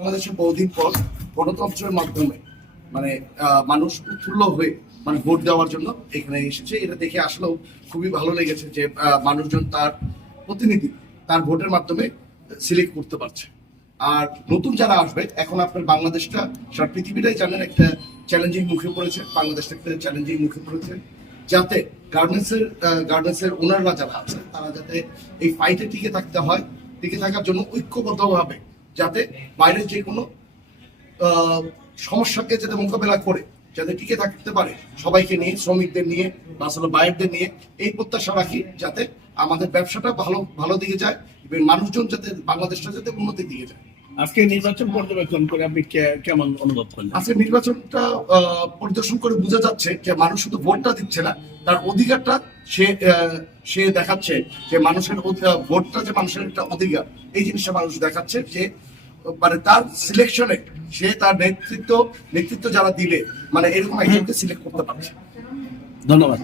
বাংলাদেশে বহুদিন পর গণতন্ত্রের মাধ্যমে মানে মানুষ উৎফুল্ল হয়ে মানে ভোট দেওয়ার জন্য এখানে এসেছে। এটা দেখে আসলেও খুবই ভালো লেগেছে যে মানুষজন তার প্রতিনিধি তার ভোটের মাধ্যমে সিলেক্ট করতে পারছে। আর নতুন যারা আসবে, এখন আপনার বাংলাদেশটা সারা পৃথিবীটাই জানেন একটা চ্যালেঞ্জিং মুখে পড়েছে, বাংলাদেশটা একটা চ্যালেঞ্জিং মুখে পড়েছে, যাতে গার্মেন্টসের ওনাররা যারা আছে তারা যাতে এই ফাইটে টিকে থাকতে হয়, টিকে থাকার জন্য ঐক্যবদ্ধভাবে যাতে বাইরের যে কোনো সমস্যাকে যাতে মোকাবেলা করে যাতে টিকে থাকতে পারে, সবাইকে নিয়ে, শ্রমিকদের নিয়ে বা আসলে বাইরদের নিয়ে, এই প্রত্যাশা রাখি যাতে আমাদের ব্যবসাটা ভালো দিকে যায় এবং মানুষজন যাতে বাংলাদেশটা যাতে উন্নতির দিকে যায়। আজকে নির্বাচন পর্যবেক্ষণ করে আপনি কেমন অনুভব করলেন? আজকে নির্বাচনটা পরিদর্শন করে বোঝা যাচ্ছে যে মানুষ শুধু ভোটটা দিচ্ছে না, তার অধিকারটা সে দেখাচ্ছে যে মানুষের ভোটটা যে মানুষের একটা অধিকার, এই জিনিসটা মানুষ দেখাচ্ছে যে মানে তার সিলেকশনে সে তার নেতৃত্ব যারা দিলে মানে এরকম একজনকে সিলেক্ট করতে পারছে। ধন্যবাদ।